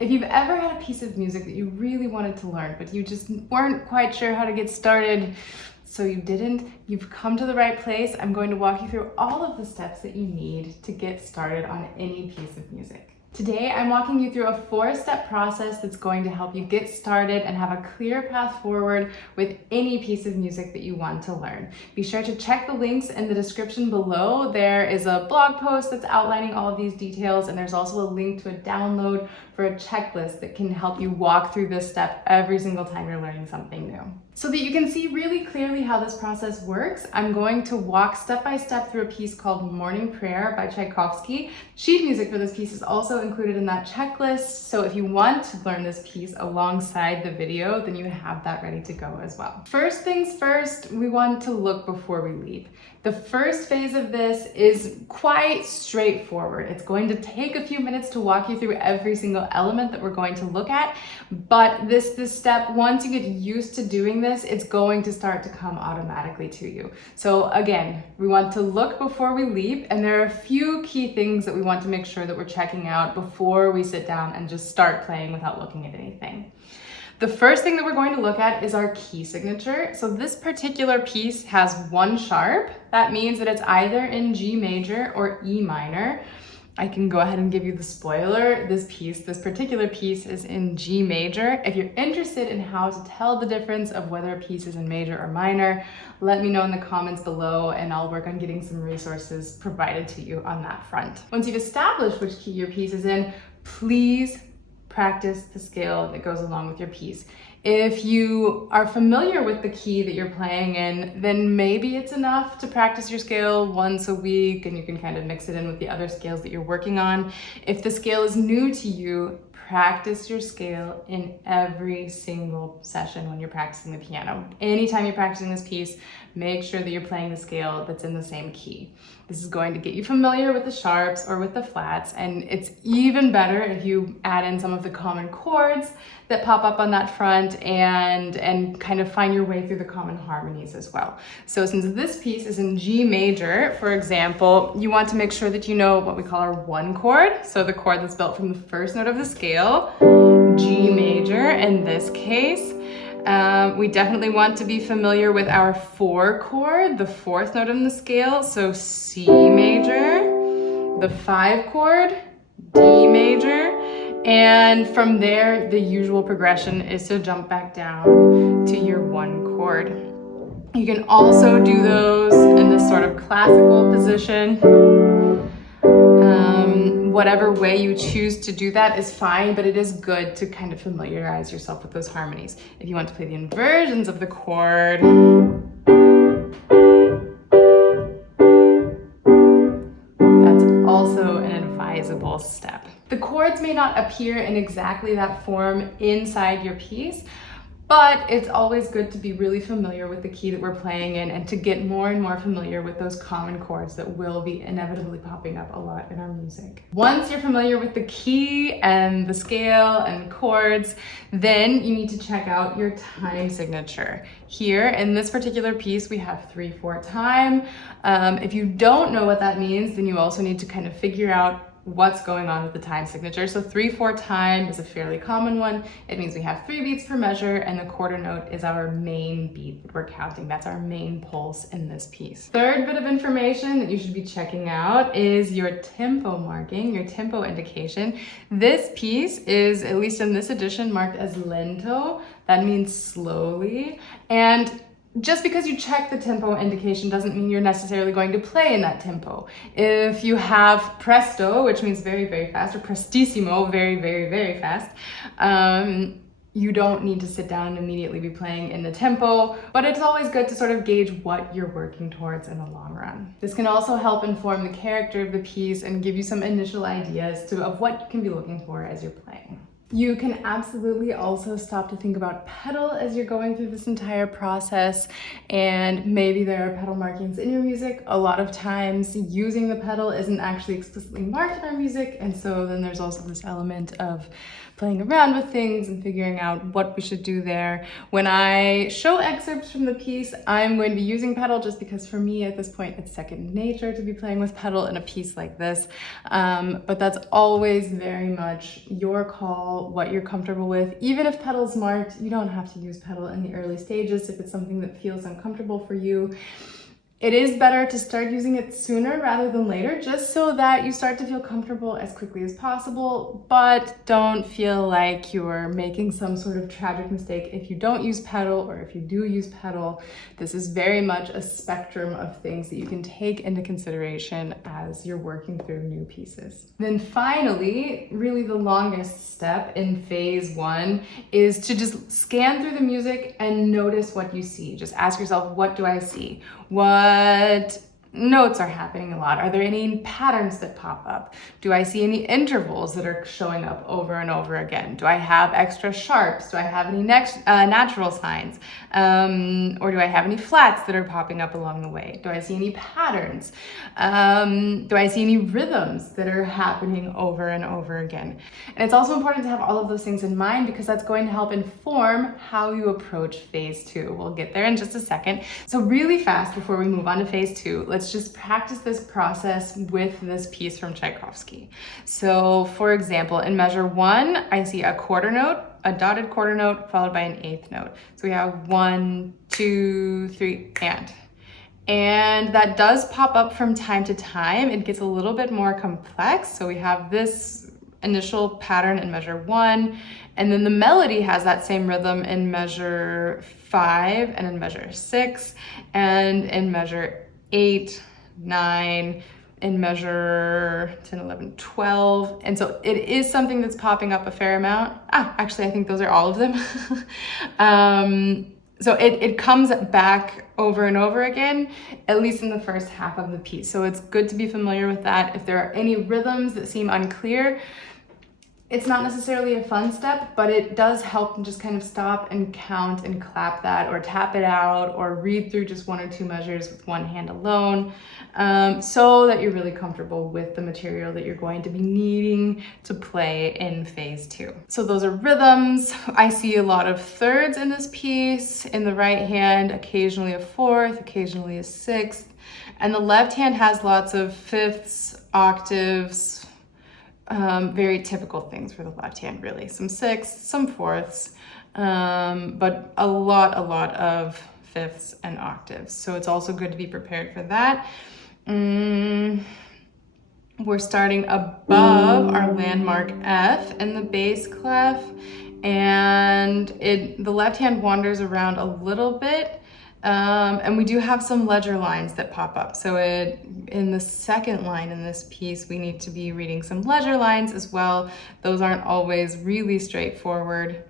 If you've ever had a piece of music that you really wanted to learn, but you just weren't quite sure how to get started, so you didn't, you've come to the right place. I'm going to walk you through all of the steps that you need to get started on any piece of music. Today, I'm walking you through a 4-step process that's going to help you get started and have a clear path forward with any piece of music that you want to learn. Be sure to check the links in the description below. There is a blog post that's outlining all of these details, and there's also a link to a download for a checklist that can help you walk through this step every single time you're learning something new. So that you can see really clearly how this process works, I'm going to walk step by step through a piece called Morning Prayer by Tchaikovsky. Sheet music for this piece is also included in that checklist, so if you want to learn this piece alongside the video, then you have that ready to go as well. First things first, we want to look before we leap. The first phase of this is quite straightforward. It's going to take a few minutes to walk you through every single element that we're going to look at, but this step, once you get used to doing this, it's going to start to come automatically to you. So again, we want to look before we leap, and there are a few key things that we want to make sure that we're checking out before we sit down and just start playing without looking at anything. The first thing that we're going to look at is our key signature. So this particular piece has 1 sharp. That means that it's either in G major or E minor. I can go ahead and give you the spoiler. This particular piece is in G major. If you're interested in how to tell the difference of whether a piece is in major or minor, let me know in the comments below and I'll work on getting some resources provided to you on that front. Once you've established which key your piece is in, please practice the scale that goes along with your piece. If you are familiar with the key that you're playing in, then maybe it's enough to practice your scale once a week and you can kind of mix it in with the other scales that you're working on. If the scale is new to you, practice your scale in every single session when you're practicing the piano. Anytime you're practicing this piece, make sure that you're playing the scale that's in the same key. This is going to get you familiar with the sharps or with the flats, and it's even better if you add in some of the common chords that pop up on that front and kind of find your way through the common harmonies as well. So since this piece is in G major, for example, you want to make sure that you know what we call our 1 chord. So the chord that's built from the first note of the scale, G major in this case. We definitely want to be familiar with our 4 chord, the 4th note in the scale, so C major, the 5 chord, D major, and from there, the usual progression is to jump back down to your 1 chord. You can also do those in this sort of classical position. Whatever way you choose to do that is fine, but it is good to kind of familiarize yourself with those harmonies. If you want to play the inversions of the chord, that's also an advisable step. The chords may not appear in exactly that form inside your piece, but it's always good to be really familiar with the key that we're playing in and to get more and more familiar with those common chords that will be inevitably popping up a lot in our music. Once you're familiar with the key and the scale and chords, then you need to check out your time signature. Here in this particular piece, we have 3/4 time. If you don't know what that means, then you also need to kind of figure out what's going on with the time signature. So 3/4 time is a fairly common one. It means we have 3 beats per measure, and the quarter note is our main beat that we're counting. That's our main pulse in this piece. Third bit of information that you should be checking out is your tempo marking, your tempo indication. This piece is, at least in this edition, marked as lento. That means slowly. And just because you check the tempo indication doesn't mean you're necessarily going to play in that tempo. If you have presto, which means very, very fast, or prestissimo, very, very, very fast, you don't need to sit down and immediately be playing in the tempo, but it's always good to sort of gauge what you're working towards in the long run. This can also help inform the character of the piece and give you some initial ideas of what you can be looking for as you're playing. You can absolutely also stop to think about pedal as you're going through this entire process, and maybe there are pedal markings in your music. A lot of times using the pedal isn't actually explicitly marked in our music, and so then there's also this element of playing around with things and figuring out what we should do there. When I show excerpts from the piece, I'm going to be using pedal just because for me at this point it's second nature to be playing with pedal in a piece like this, but that's always very much your call pedal, what you're comfortable with. Even if pedal's marked, you don't have to use pedal in the early stages if it's something that feels uncomfortable for you. It is better to start using it sooner rather than later, just so that you start to feel comfortable as quickly as possible, but don't feel like you're making some sort of tragic mistake if you don't use pedal, or if you do use pedal. This is very much a spectrum of things that you can take into consideration as you're working through new pieces. Then finally, really the longest step in phase one is to just scan through the music and notice what you see. Just ask yourself, what do I see? What notes are happening a lot? Are there any patterns that pop up? Do I see any intervals that are showing up over and over again? Do I have extra sharps? Do I have any natural signs? Or do I have any flats that are popping up along the way? Do I see any patterns? Do I see any rhythms that are happening over and over again? And it's also important to have all of those things in mind, because that's going to help inform how you approach phase two. We'll get there in just a second. So really fast, before we move on to phase two, let's just practice this process with this piece from Tchaikovsky. So for example, in measure one, I see a quarter note, a dotted quarter note followed by an eighth note. So we have 1, 2, 3, and that does pop up from time to time. It gets a little bit more complex. So we have this initial pattern in measure one, and then the melody has that same rhythm in measure 5 and in measure 6 and in measure 8, 9, in measure 10, 11, 12. And so it is something that's popping up a fair amount. Actually, I think those are all of them. So it comes back over and over again, at least in the first half of the piece. So it's good to be familiar with that. If there are any rhythms that seem unclear, it's not necessarily a fun step, but it does help just kind of stop and count and clap that, or tap it out, or read through just 1 or 2 measures with one hand alone, so that you're really comfortable with the material that you're going to be needing to play in phase two. So those are rhythms. I see a lot of thirds in this piece. In the right hand, occasionally a fourth, occasionally a sixth, and the left hand has lots of fifths, octaves, very typical things for the left hand, really. Some sixths, some fourths, but a lot of fifths and octaves. So it's also good to be prepared for that. We're starting above our landmark F in the bass clef, and the left hand wanders around a little bit. And we do have some ledger lines that pop up. So in the second line in this piece, we need to be reading some ledger lines as well. Those aren't always really straightforward.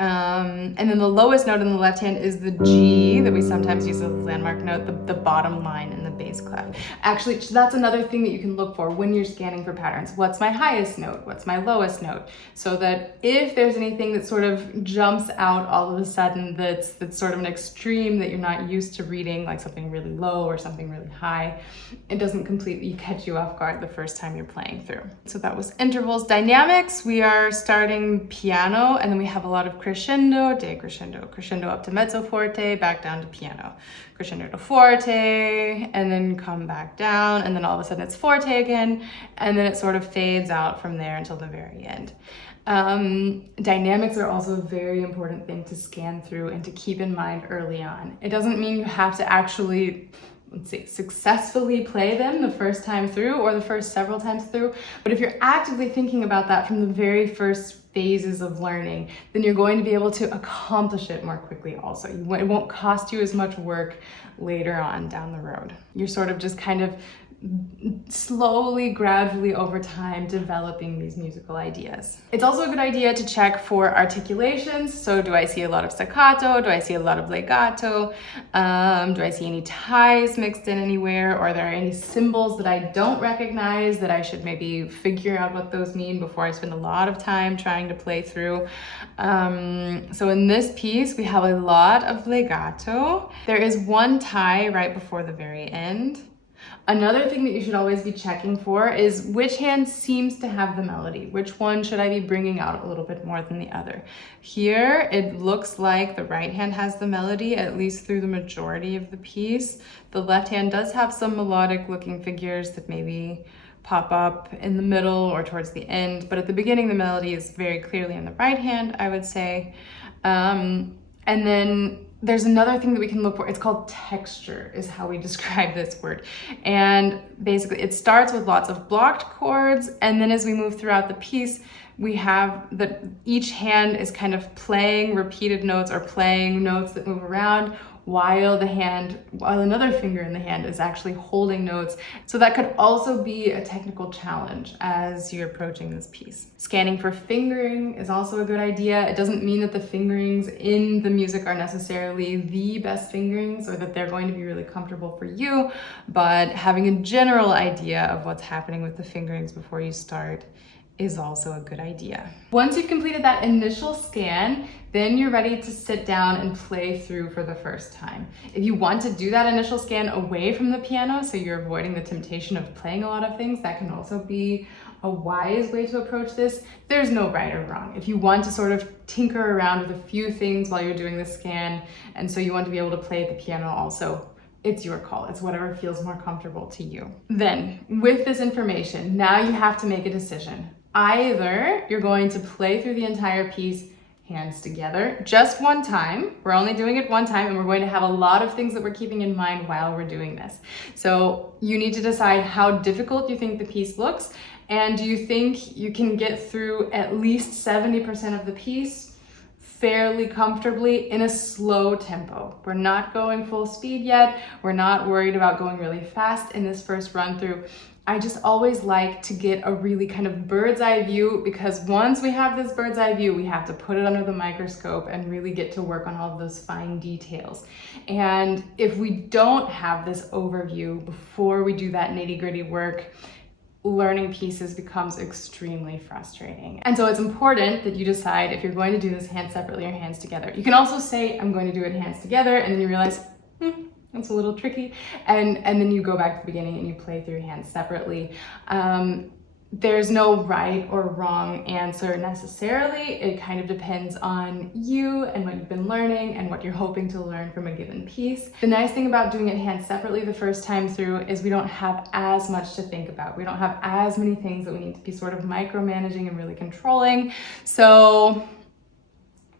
And then the lowest note in the left hand is the G that we sometimes use as a landmark note, the bottom line in the bass clef. Actually, that's another thing that you can look for when you're scanning for patterns. What's my highest note? What's my lowest note? So that if there's anything that sort of jumps out all of a sudden that's sort of an extreme that you're not used to reading, like something really low or something really high, it doesn't completely catch you off guard the first time you're playing through. So that was intervals. Dynamics, we are starting piano, and then we have a lot of crescendo, decrescendo, crescendo up to mezzo forte, back down to piano, crescendo to forte, and then come back down, and then all of a sudden it's forte again, and then it sort of fades out from there until the very end. Dynamics are also a very important thing to scan through and to keep in mind early on. It doesn't mean you have to actually, let's say, successfully play them the first time through or the first several times through, but if you're actively thinking about that from the very first phases of learning, then you're going to be able to accomplish it more quickly also. It won't cost you as much work later on down the road. You're sort of just kind of slowly, gradually over time developing these musical ideas. It's also a good idea to check for articulations. So do I see a lot of staccato? Do I see a lot of legato? Do I see any ties mixed in anywhere? Or are there any symbols that I don't recognize that I should maybe figure out what those mean before I spend a lot of time trying to play through? So in this piece, we have a lot of legato. There is one tie right before the very end. Another thing that you should always be checking for is which hand seems to have the melody. Which one should I be bringing out a little bit more than the other? Here, it looks like the right hand has the melody, at least through the majority of the piece. The left hand does have some melodic looking figures that maybe pop up in the middle or towards the end, but at the beginning the melody is very clearly in the right hand, I would say. And then there's another thing that we can look for. It's called texture, is how we describe this word. And basically it starts with lots of blocked chords, and then as we move throughout the piece, we have that each hand is kind of playing repeated notes or playing notes that move around while another finger in the hand is actually holding notes. So that could also be a technical challenge as you're approaching this piece. Scanning for fingering is also a good idea. It doesn't mean that the fingerings in the music are necessarily the best fingerings or that they're going to be really comfortable for you, but having a general idea of what's happening with the fingerings before you start is also a good idea. Once you've completed that initial scan, then you're ready to sit down and play through for the first time. If you want to do that initial scan away from the piano, so you're avoiding the temptation of playing a lot of things, that can also be a wise way to approach this. There's no right or wrong. If you want to sort of tinker around with a few things while you're doing the scan, and so you want to be able to play at the piano also, it's your call. It's whatever feels more comfortable to you. Then, with this information, now you have to make a decision. Either you're going to play through the entire piece hands together just one time. We're only doing it one time, and we're going to have a lot of things that we're keeping in mind while we're doing this. So you need to decide how difficult you think the piece looks, and do you think you can get through at least 70% of the piece fairly comfortably in a slow tempo. We're not going full speed yet. We're not worried about going really fast in this first run through. I just always like to get a really kind of bird's eye view, because once we have this bird's eye view, we have to put it under the microscope and really get to work on all of those fine details. And if we don't have this overview before we do that nitty-gritty work, learning pieces becomes extremely frustrating. And so it's important that you decide if you're going to do this hands separately or hands together. You can also say, I'm going to do it hands together, and then you realize, it's a little tricky, and then you go back to the beginning and you play through your hands separately. There's no right or wrong answer necessarily. It kind of depends on you and what you've been learning and what you're hoping to learn from a given piece. The nice thing about doing it hands separately the first time through is we don't have as much to think about. We don't have as many things that we need to be sort of micromanaging and really controlling. So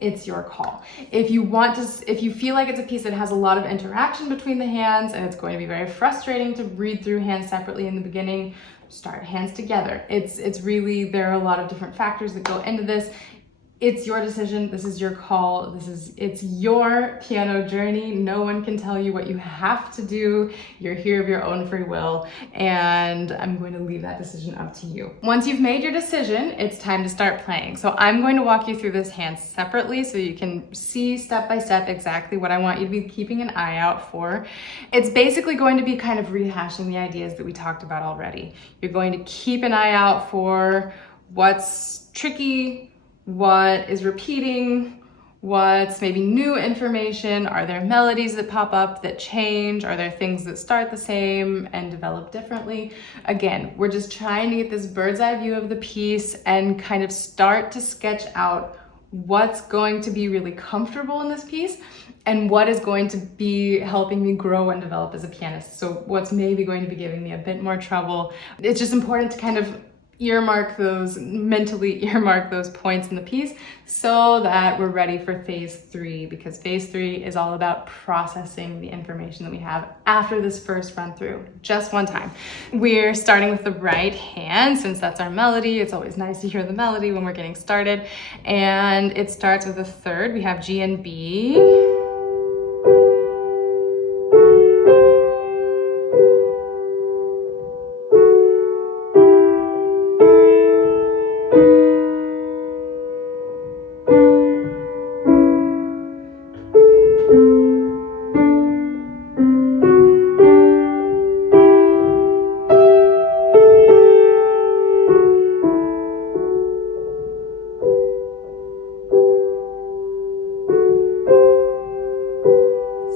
it's your call. If you feel like it's a piece that has a lot of interaction between the hands and it's going to be very frustrating to read through hands separately in the beginning, start hands together. It's really, there are a lot of different factors that go into this. It's your decision. This is your call. It's your piano journey. No one can tell you what you have to do. You're here of your own free will, and I'm going to leave that decision up to you. Once you've made your decision, it's time to start playing. So I'm going to walk you through this hands separately so you can see step by step exactly what I want you to be keeping an eye out for. It's basically going to be kind of rehashing the ideas that we talked about already. You're going to keep an eye out for what's tricky, what is repeating, what's maybe new information. Are there melodies that pop up that change? Are there things that start the same and develop differently? Again, we're just trying to get this bird's eye view of the piece and kind of start to sketch out what's going to be really comfortable in this piece and what is going to be helping me grow and develop as a pianist. So what's maybe going to be giving me a bit more trouble. It's just important to kind of mentally earmark those points in the piece so that we're ready for phase 3, because phase 3 is all about processing the information that we have after this first run through, just one time. We're starting with the right hand, since that's our melody. It's always nice to hear the melody when we're getting started. And it starts with a third. We have G and B.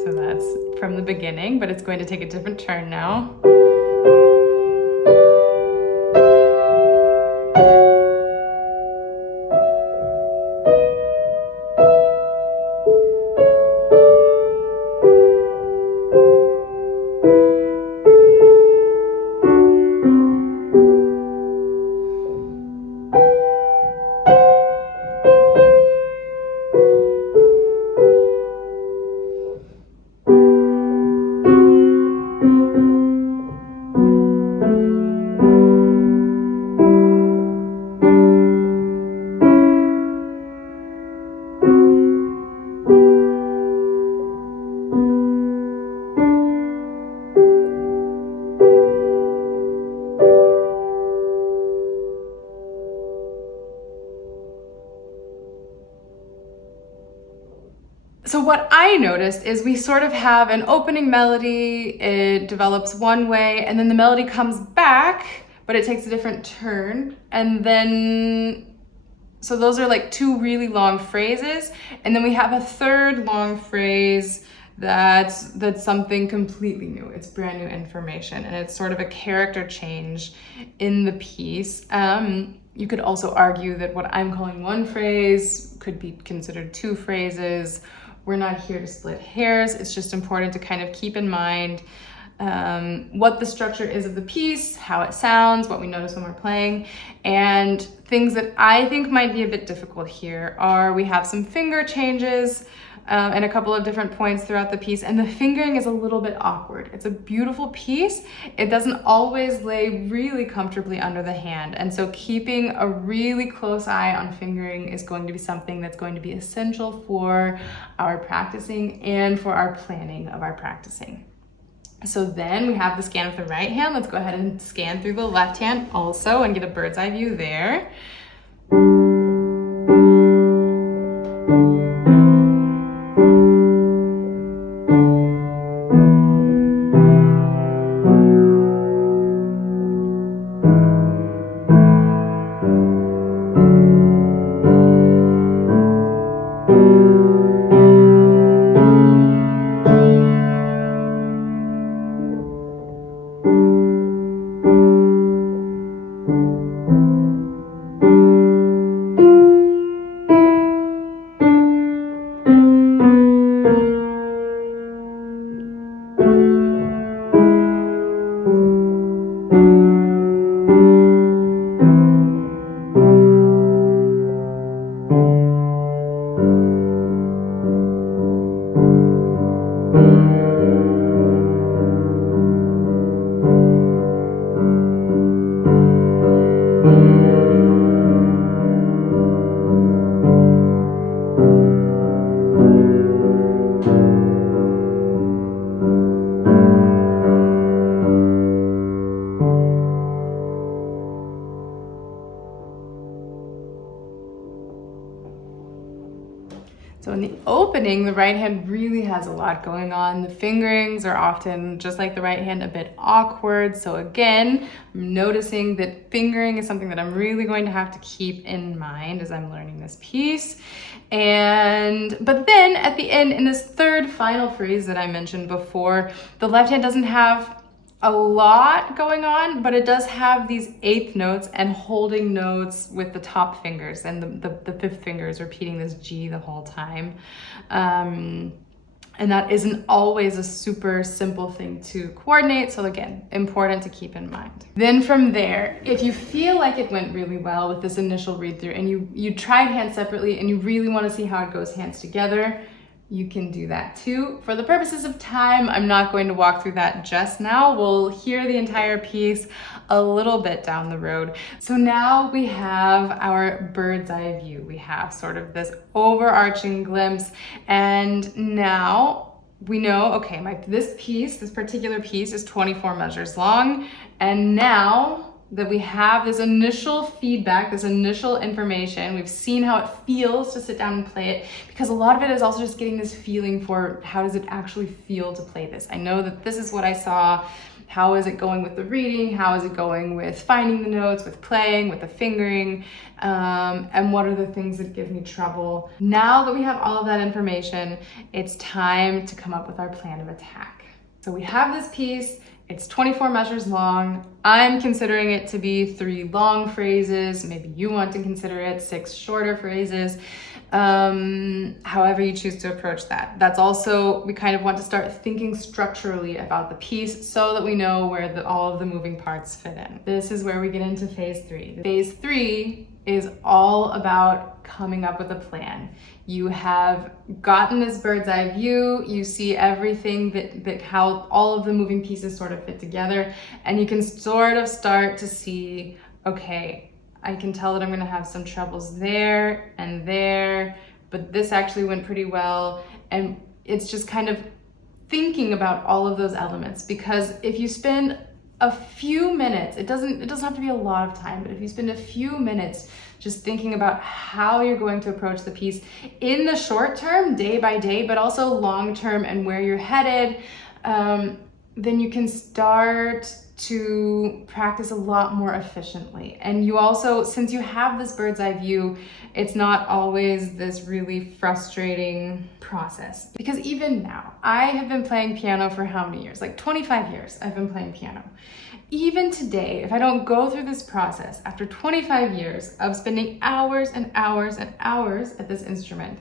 So that's from the beginning, but it's going to take a different turn now. So what I noticed is we sort of have an opening melody, it develops one way, and then the melody comes back, but it takes a different turn. And then, so those are like two really long phrases. And then we have a third long phrase that's something completely new. It's brand new information, and it's sort of a character change in the piece. You could also argue that what I'm calling one phrase could be considered two phrases. We're not here to split hairs. It's just important to kind of keep in mind what the structure is of the piece, how it sounds, what we notice when we're playing. And things that I think might be a bit difficult here are we have some finger changes and a couple of different points throughout the piece, and the fingering is a little bit awkward. It's a beautiful piece. It doesn't always lay really comfortably under the hand, and so keeping a really close eye on fingering is going to be something that's going to be essential for our practicing and for our planning of our practicing. So then we have the scan with the right hand. Let's go ahead and scan through the left hand also and get a bird's eye view there. So in the opening, the right hand really has a lot going on. The fingerings are often, just like the right hand, a bit awkward. So again, I'm noticing that fingering is something that I'm really going to have to keep in mind as I'm learning this piece. But then at the end, in this third final phrase that I mentioned before, the left hand doesn't have a lot going on, but it does have these eighth notes and holding notes with the top fingers, and the fifth finger is repeating this G the whole time. And that isn't always a super simple thing to coordinate. So again, important to keep in mind. Then from there, if you feel like it went really well with this initial read through and you tried hands separately and you really want to see how it goes hands together, you can do that too. For the purposes of time, I'm not going to walk through that just now. We'll hear the entire piece a little bit down the road. So now we have our bird's eye view. We have sort of this overarching glimpse, and now we know, okay, this particular piece is 24 measures long, and now that we have this initial feedback, this initial information, we've seen how it feels to sit down and play it, because a lot of it is also just getting this feeling for how does it actually feel to play this. I know that this is what I saw. How is it going with the reading? How is it going with finding the notes, with playing, with the fingering? And what are the things that give me trouble? Now that we have all of that information, it's time to come up with our plan of attack. So we have this piece. It's 24 measures long. I'm considering it to be 3 long phrases. Maybe you want to consider it 6 shorter phrases. However you choose to approach that. That's also, we kind of want to start thinking structurally about the piece so that we know where all of the moving parts fit in. This is where we get into phase 3. Phase 3 is all about coming up with a plan. You have gotten this bird's eye view, you see everything that how all of the moving pieces sort of fit together, and you can sort of start to see, okay, I can tell that I'm gonna have some troubles there and there, but this actually went pretty well. And it's just kind of thinking about all of those elements, because if you spend a few minutes, it doesn't have to be a lot of time, but if you spend a few minutes just thinking about how you're going to approach the piece in the short term, day by day, but also long term and where you're headed, then you can start to practice a lot more efficiently. And you also, since you have this bird's eye view, it's not always this really frustrating process. Because even now, I have been playing piano for how many years? Like 25 years I've been playing piano. Even today, if I don't go through this process, after 25 years of spending hours and hours and hours at this instrument,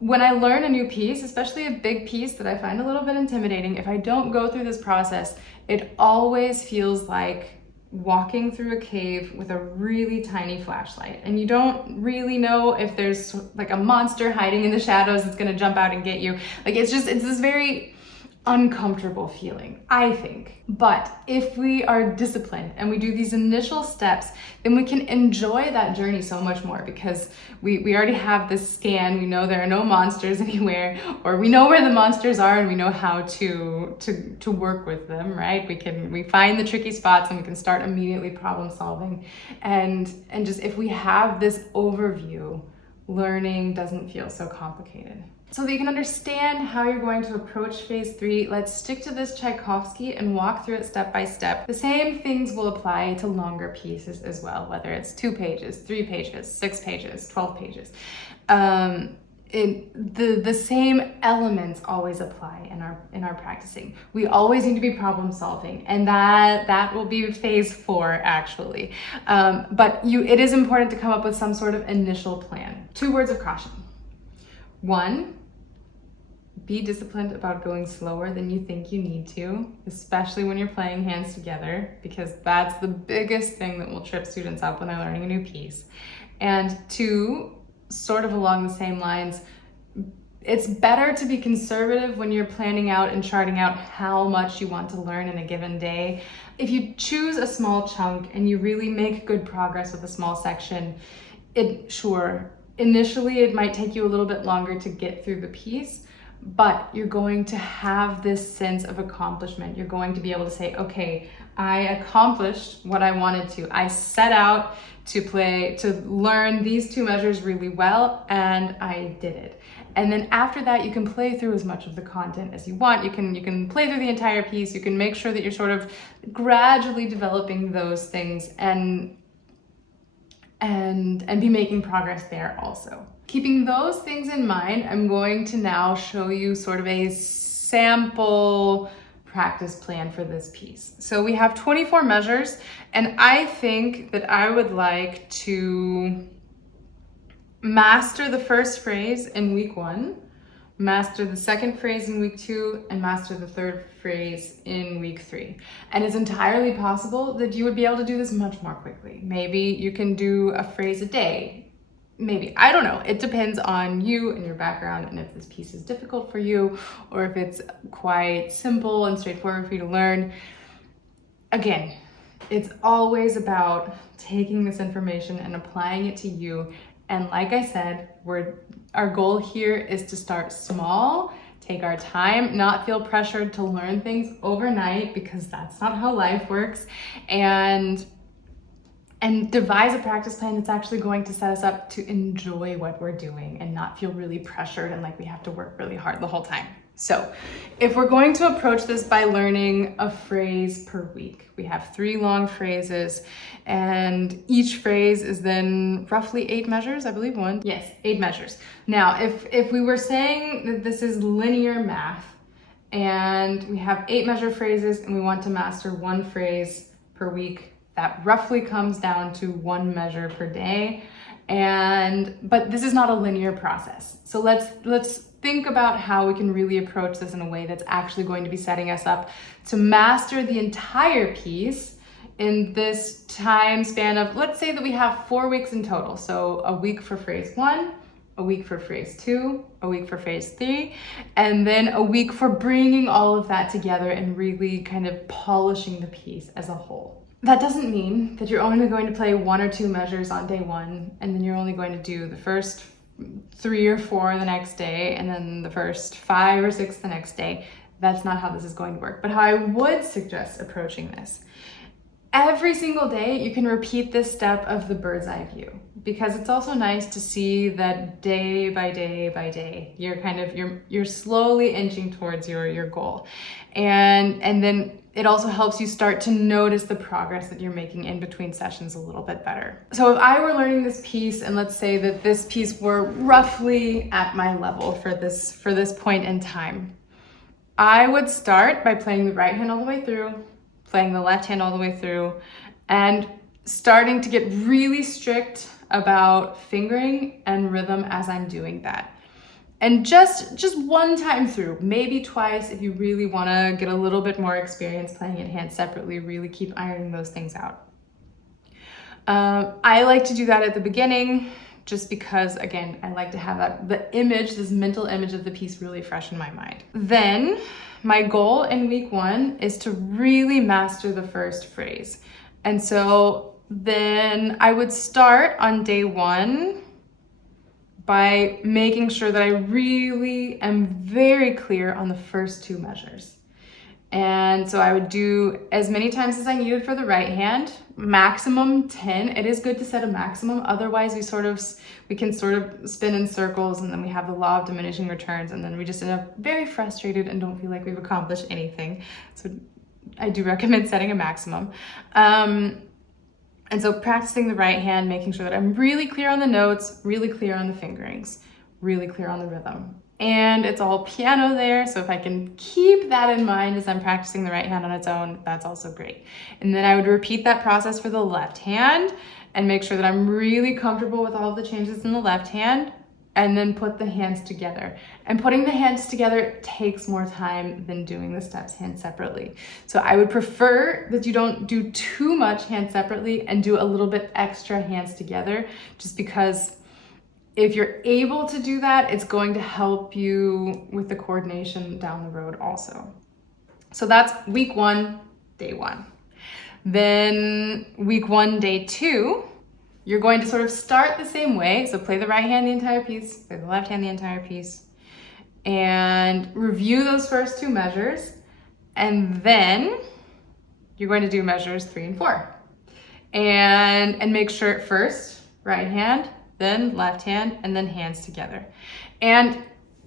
when I learn a new piece, especially a big piece that I find a little bit intimidating, if I don't go through this process, it always feels like walking through a cave with a really tiny flashlight. And you don't really know if there's like a monster hiding in the shadows that's gonna jump out and get you. Like it's this very uncomfortable feeling, I think. But if we are disciplined and we do these initial steps, then we can enjoy that journey so much more, because we already have this scan. We know there are no monsters anywhere, or we know where the monsters are and we know how to work with them, right? We find the tricky spots and we can start immediately problem solving. And just if we have this overview, learning doesn't feel so complicated. So that you can understand how you're going to approach phase 3, let's stick to this Tchaikovsky and walk through it step by step. The same things will apply to longer pieces as well, whether it's 2 pages, 3 pages, 6 pages, 12 pages. The same elements always apply in our practicing. We always need to be problem solving, and that will be phase 4 actually. But it is important to come up with some sort of initial plan. 2 words of caution. 1, be disciplined about going slower than you think you need to, especially when you're playing hands together, because that's the biggest thing that will trip students up when they're learning a new piece. And 2, sort of along the same lines, it's better to be conservative when you're planning out and charting out how much you want to learn in a given day. If you choose a small chunk and you really make good progress with a small section, initially it might take you a little bit longer to get through the piece, but you're going to have this sense of accomplishment. You're going to be able to say, okay, I accomplished what I wanted to. I set out to learn these 2 measures really well, and I did it. And then after that, you can play through as much of the content as you want. You can play through the entire piece. You can make sure that you're sort of gradually developing those things and be making progress there also. Keeping those things in mind, I'm going to now show you sort of a sample practice plan for this piece. So we have 24 measures, and I think that I would like to master the first phrase in week 1, master the second phrase in week 2, and master the third phrase in week 3. And it's entirely possible that you would be able to do this much more quickly. Maybe you can do a phrase a day. Maybe, I don't know. It depends on you and your background, and if this piece is difficult for you or if it's quite simple and straightforward for you to learn. Again, it's always about taking this information and applying it to you. And like I said, our goal here is to start small, take our time, not feel pressured to learn things overnight, because that's not how life works, and devise a practice plan that's actually going to set us up to enjoy what we're doing and not feel really pressured and like we have to work really hard the whole time. So if we're going to approach this by learning a phrase per week, we have 3 long phrases, and each phrase is then roughly 8 measures, I believe. 8 measures. Now, if we were saying that this is linear math and we have 8 measure phrases and we want to master 1 phrase per week, that roughly comes down to 1 measure per day. But this is not a linear process. So let's think about how we can really approach this in a way that's actually going to be setting us up to master the entire piece in this time span of, let's say that we have 4 weeks in total. So a week for phrase 1, a week for phrase 2, a week for phrase 3, and then a week for bringing all of that together and really kind of polishing the piece as a whole. That doesn't mean that you're only going to play 1 or 2 measures on day 1, and then you're only going to do the first 3 or 4 the next day, and then the first 5 or 6 the next day. That's not how this is going to work. But how I would suggest approaching this, every single day you can repeat this step of the bird's eye view, because it's also nice to see that day by day by day you're slowly inching towards your goal. And then it also helps you start to notice the progress that you're making in between sessions a little bit better. So if I were learning this piece, and let's say that this piece were roughly at my level for this point in time, I would start by playing the right hand all the way through, playing the left hand all the way through, and starting to get really strict about fingering and rhythm as I'm doing that. And just one time through, maybe twice if you really want to get a little bit more experience playing it hands separately, really keep ironing those things out. I like to do that at the beginning just because, again, I like to have this mental image of the piece really fresh in my mind. Then my goal in week 1 is to really master the first phrase. And so then I would start on day 1 by making sure that I really am very clear on the first 2 measures. And so I would do as many times as I needed for the right hand, maximum 10. It is good to set a maximum, otherwise we can sort of spin in circles, and then we have the law of diminishing returns, and then we just end up very frustrated and don't feel like we've accomplished anything. So I do recommend setting a maximum. And so practicing the right hand, making sure that I'm really clear on the notes, really clear on the fingerings, really clear on the rhythm. And it's all piano there, so if I can keep that in mind as I'm practicing the right hand on its own, that's also great. And then I would repeat that process for the left hand and make sure that I'm really comfortable with all of the changes in the left hand, and then put the hands together. And putting the hands together takes more time than doing the steps hand separately. So I would prefer that you don't do too much hands separately and do a little bit extra hands together, just because if you're able to do that, it's going to help you with the coordination down the road also. So that's week 1, day 1. Then week 1, day 2, you're going to sort of start the same way. So play the right hand the entire piece, play the left hand the entire piece, and review those first 2 measures. And then you're going to do measures 3 and 4. And make sure at first, right hand, then left hand, and then hands together. And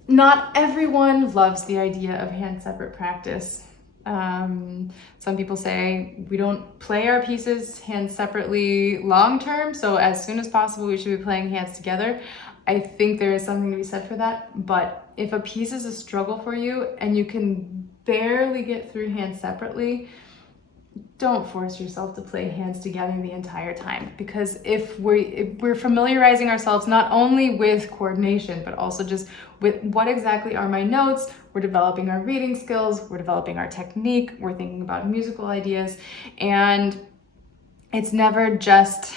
not everyone loves the idea of hand separate practice. Some people say we don't play our pieces hands separately long term, so as soon as possible we should be playing hands together. I think there is something to be said for that, but if a piece is a struggle for you and you can barely get through hands separately, don't force yourself to play hands together the entire time, because if we're familiarizing ourselves not only with coordination, but also just with what exactly are my notes, we're developing our reading skills, we're developing our technique, we're thinking about musical ideas, and it's never just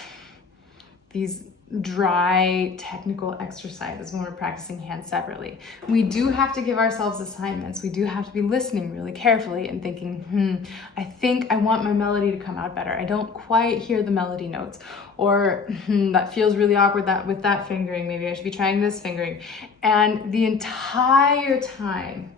these dry technical exercises when we're practicing hands separately. We do have to give ourselves assignments. We do have to be listening really carefully and thinking, I think I want my melody to come out better. I don't quite hear the melody notes. Or that feels really awkward with that fingering. Maybe I should be trying this fingering. And the entire time,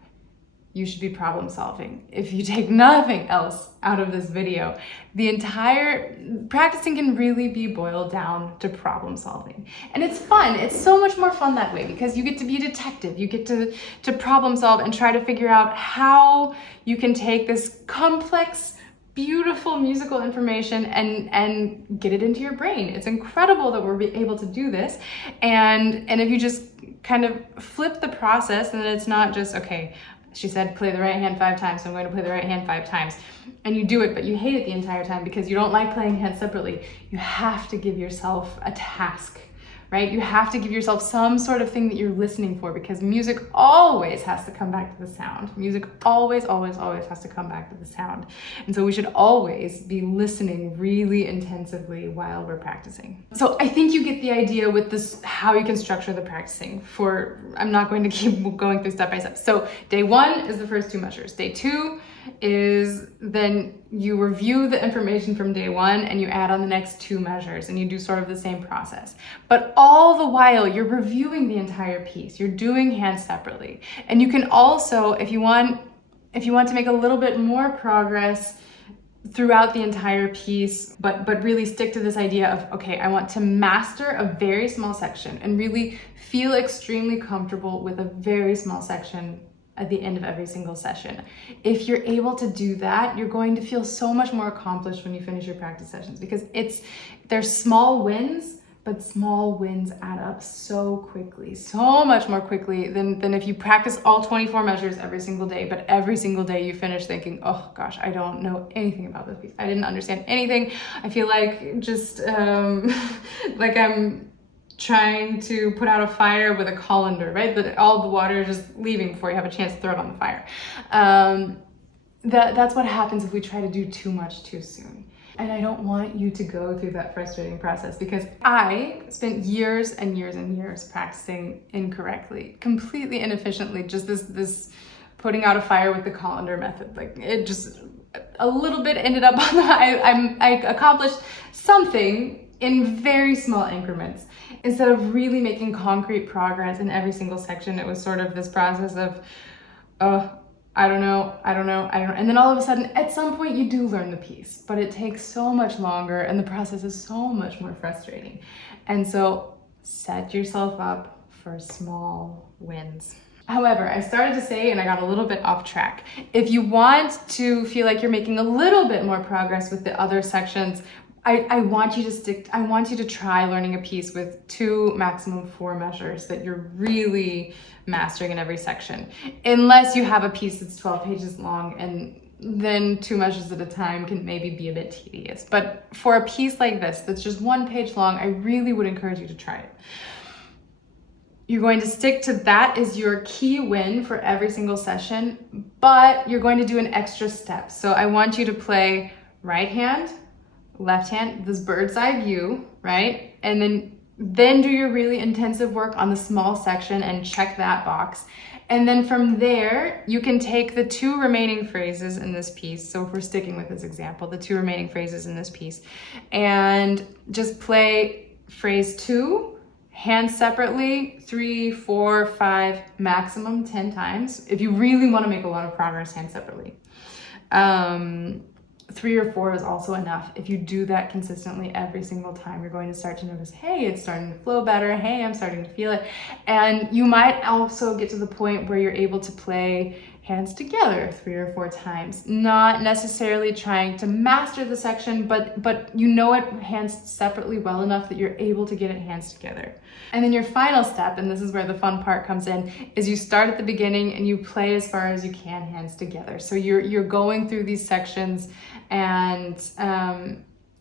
you should be problem solving. If you take nothing else out of this video, the entire practicing can really be boiled down to problem solving. And it's fun. It's so much more fun that way, because you get to be a detective. You get to problem solve and try to figure out how you can take this complex, beautiful musical information and get it into your brain. It's incredible that we're able to do this. And if you just kind of flip the process, and then it's not just, okay, she said play the right hand 5 times, so I'm going to play the right hand 5 times. And you do it, but you hate it the entire time because you don't like playing hands separately. You have to give yourself a task, right? You have to give yourself some sort of thing that you're listening for, because music always has to come back to the sound. Music always, always, always has to come back to the sound. And so we should always be listening really intensively while we're practicing. So I think you get the idea with this, how you can structure the practicing. I'm not going to keep going through step by step. So day 1 is the first 2 measures. Day 2 is then you review the information from day 1 and you add on the next 2 measures, and you do sort of the same process. But all the while you're reviewing the entire piece. You're doing hands separately. And you can also, if you want If you want to make a little bit more progress throughout the entire piece, but really stick to this idea of, okay, I want to master a very small section and really feel extremely comfortable with a very small section at the end of every single session. If you're able to do that, you're going to feel so much more accomplished when you finish your practice sessions, because they're small wins, but small wins add up so quickly, so much more quickly than if you practice all 24 measures every single day, but every single day you finish thinking, oh gosh, I don't know anything about this piece. I didn't understand anything. I feel like just like I'm trying to put out a fire with a colander, right? That all the water is just leaving before you have a chance to throw it on the fire. That's what happens if we try to do too much too soon. And I don't want you to go through that frustrating process, because I spent years and years and years practicing incorrectly, completely inefficiently, just this putting out a fire with the colander method. Like, it just a little bit ended up on I accomplished something in very small increments. Instead of really making concrete progress in every single section, it was sort of this process of, I don't know. And then all of a sudden, at some point, you do learn the piece, but it takes so much longer and the process is so much more frustrating. And so set yourself up for small wins. However, I started to say, and I got a little bit off track, if you want to feel like you're making a little bit more progress with the other sections, I want you to try learning a piece with 2, maximum 4 measures that you're really mastering in every section. Unless you have a piece that's 12 pages long, and then 2 measures at a time can maybe be a bit tedious. But for a piece like this, that's just 1 page long, I really would encourage you to try it. You're going to stick to that as your key win for every single session, but you're going to do an extra step. So I want you to play right hand, left hand, this bird's eye view, right? And then do your really intensive work on the small section and check that box. And then from there, you can take the 2 remaining phrases in this piece. So if we're sticking with this example, the 2 remaining phrases in this piece, and just play phrase 2, hands separately, 3, 4, 5, maximum 10 times. If you really want to make a lot of progress, hands separately. 3 or 4 is also enough. If you do that consistently every single time, you're going to start to notice, hey, it's starting to flow better. Hey, I'm starting to feel it. And you might also get to the point where you're able to play hands together 3 or 4 times, not necessarily trying to master the section, but you know it hands separately well enough that you're able to get it hands together. And then your final step, and this is where the fun part comes in, is you start at the beginning and you play as far as you can hands together. So you're going through these sections and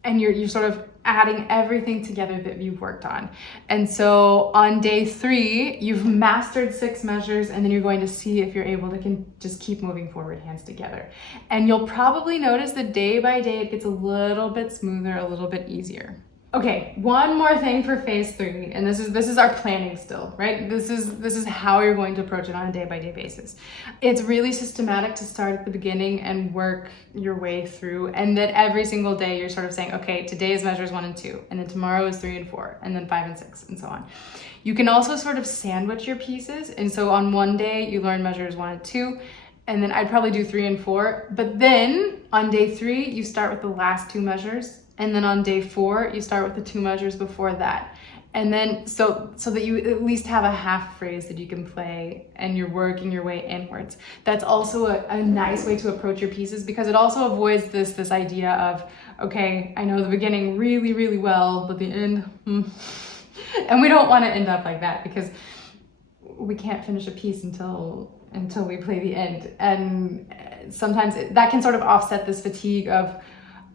you're sort of adding everything together that you've worked on. And so on day 3, you've mastered 6 measures, and then you're going to see if you're able to just keep moving forward hands together. And you'll probably notice that day by day it gets a little bit smoother, a little bit easier. Okay, one more thing for phase 3, and this is our planning still, right? This is how you're going to approach it on a day-by-day basis. It's really systematic to start at the beginning and work your way through, and that every single day you're sort of saying, okay, today is measures 1 and 2, and then tomorrow is 3 and 4, and then 5 and 6, and so on. You can also sort of sandwich your pieces, and so on one day you learn measures 1 and 2, and then I'd probably do 3 and 4, but then on day 3 you start with the last 2 measures. And then on day 4, you start with the 2 measures before that. And then so that you at least have a half phrase that you can play and you're working your way inwards. That's also a nice way to approach your pieces, because it also avoids this idea of, okay, I know the beginning really, really well, but the end, And we don't want to end up like that, because we can't finish a piece until we play the end. And sometimes that can sort of offset this fatigue of,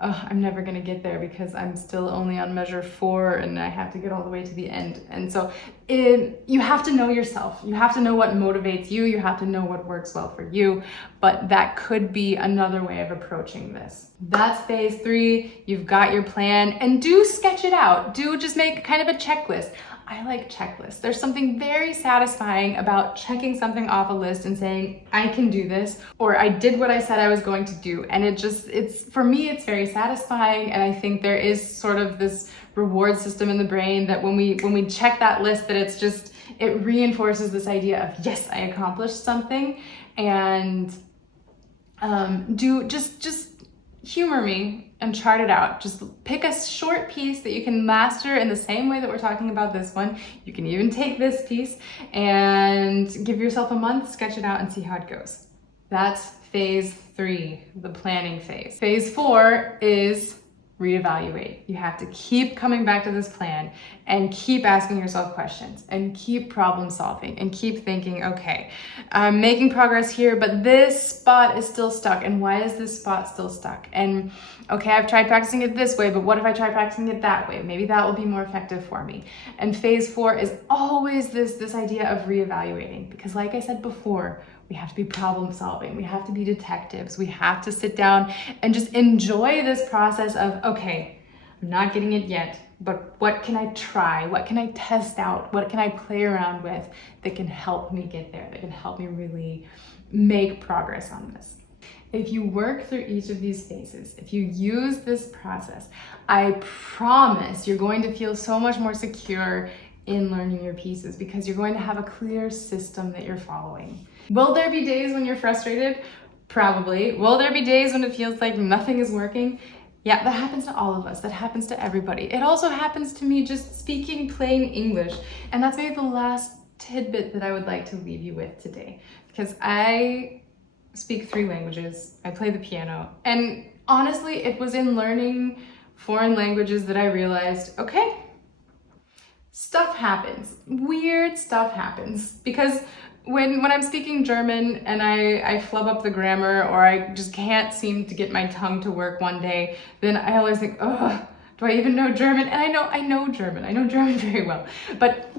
oh, I'm never going to get there because I'm still only on measure 4 and I have to get all the way to the end. And so you have to know yourself. You have to know what motivates you. You have to know what works well for you. But that could be another way of approaching this. That's phase 3. You've got your plan, and do sketch it out. Do just make kind of a checklist. I like checklists. There's something very satisfying about checking something off a list and saying, I can do this, or I did what I said I was going to do. And it's for me, it's very satisfying. And I think there is sort of this reward system in the brain that when we check that list, that it reinforces this idea of, yes, I accomplished something. And Just humor me and chart it out. Just pick a short piece that you can master in the same way that we're talking about this one. You can even take this piece and give yourself a month, sketch it out, and see how it goes. That's phase 3, the planning phase. Phase 4 is reevaluate. You have to keep coming back to this plan and keep asking yourself questions and keep problem solving and keep thinking, okay, I'm making progress here, but this spot is still stuck. And why is this spot still stuck? And okay, I've tried practicing it this way, but what if I try practicing it that way? Maybe that will be more effective for me. And phase 4 is always this idea of reevaluating, because like I said before, we have to be problem solving. We have to be detectives. We have to sit down and just enjoy this process of, okay, I'm not getting it yet, but what can I try? What can I test out? What can I play around with that can help me get there, that can help me really make progress on this? If you work through each of these phases, if you use this process, I promise you're going to feel so much more secure in learning your pieces, because you're going to have a clear system that you're following. Will there be days when you're frustrated? Probably. Will there be days when it feels like nothing is working? Yeah, that happens to all of us. That happens to everybody. It also happens to me just speaking plain English. And that's maybe the last tidbit that I would like to leave you with today, because I speak 3 languages. I play the piano. And honestly, it was in learning foreign languages that I realized, okay, stuff happens. Weird stuff happens. Because when I'm speaking German and I flub up the grammar, or I just can't seem to get my tongue to work one day, then I always think, oh, do I even know German? And I know German. I know German very well. But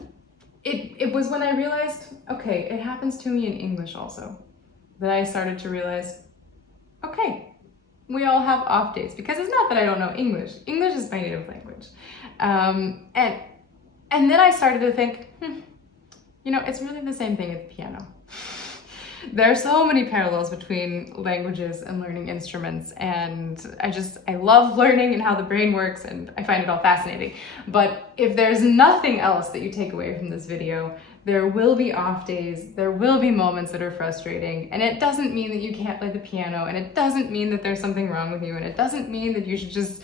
it was when I realized, okay, it happens to me in English also, that I started to realize, okay, we all have off days. Because it's not that I don't know English. English is my native language. And then I started to think, it's really the same thing at the piano. There are so many parallels between languages and learning instruments, and I love learning and how the brain works, and I find it all fascinating. But if there's nothing else that you take away from this video, there will be off days, there will be moments that are frustrating, and it doesn't mean that you can't play the piano, and it doesn't mean that there's something wrong with you, and it doesn't mean that you should just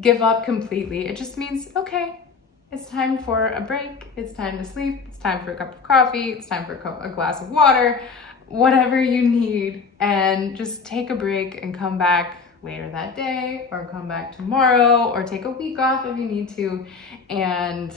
give up completely. It just means, okay, it's time for a break, it's time to sleep, it's time for a cup of coffee, it's time for a glass of water, whatever you need, and just take a break and come back later that day, or come back tomorrow, or take a week off if you need to. And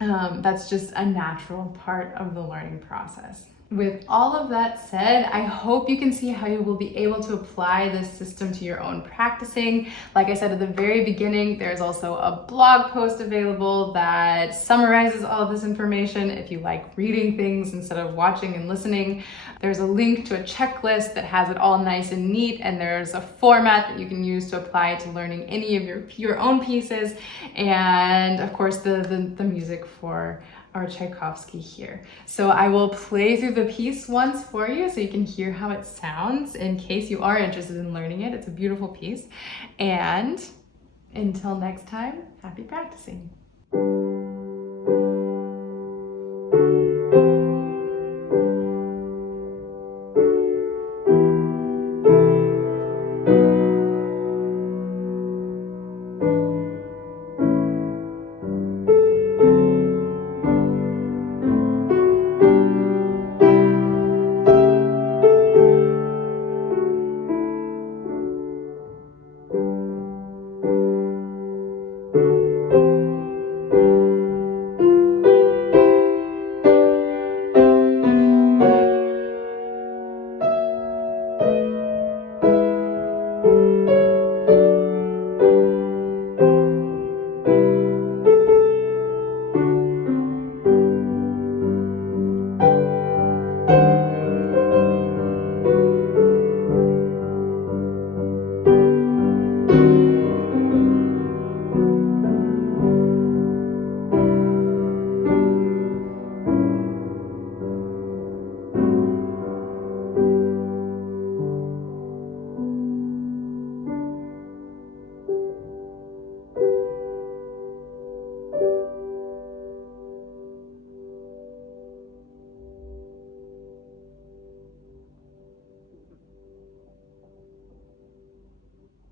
that's just a natural part of the learning process. With all of that said, I hope you can see how you will be able to apply this system to your own practicing. Like I said at the very beginning, there's also a blog post available that summarizes all of this information if you like reading things instead of watching and listening. There's a link to a checklist that has it all nice and neat, and there's a format that you can use to apply to learning any of your own pieces, and of course the music for our Tchaikovsky here. So I will play through the piece once for you so you can hear how it sounds in case you are interested in learning it. It's a beautiful piece. And until next time, happy practicing.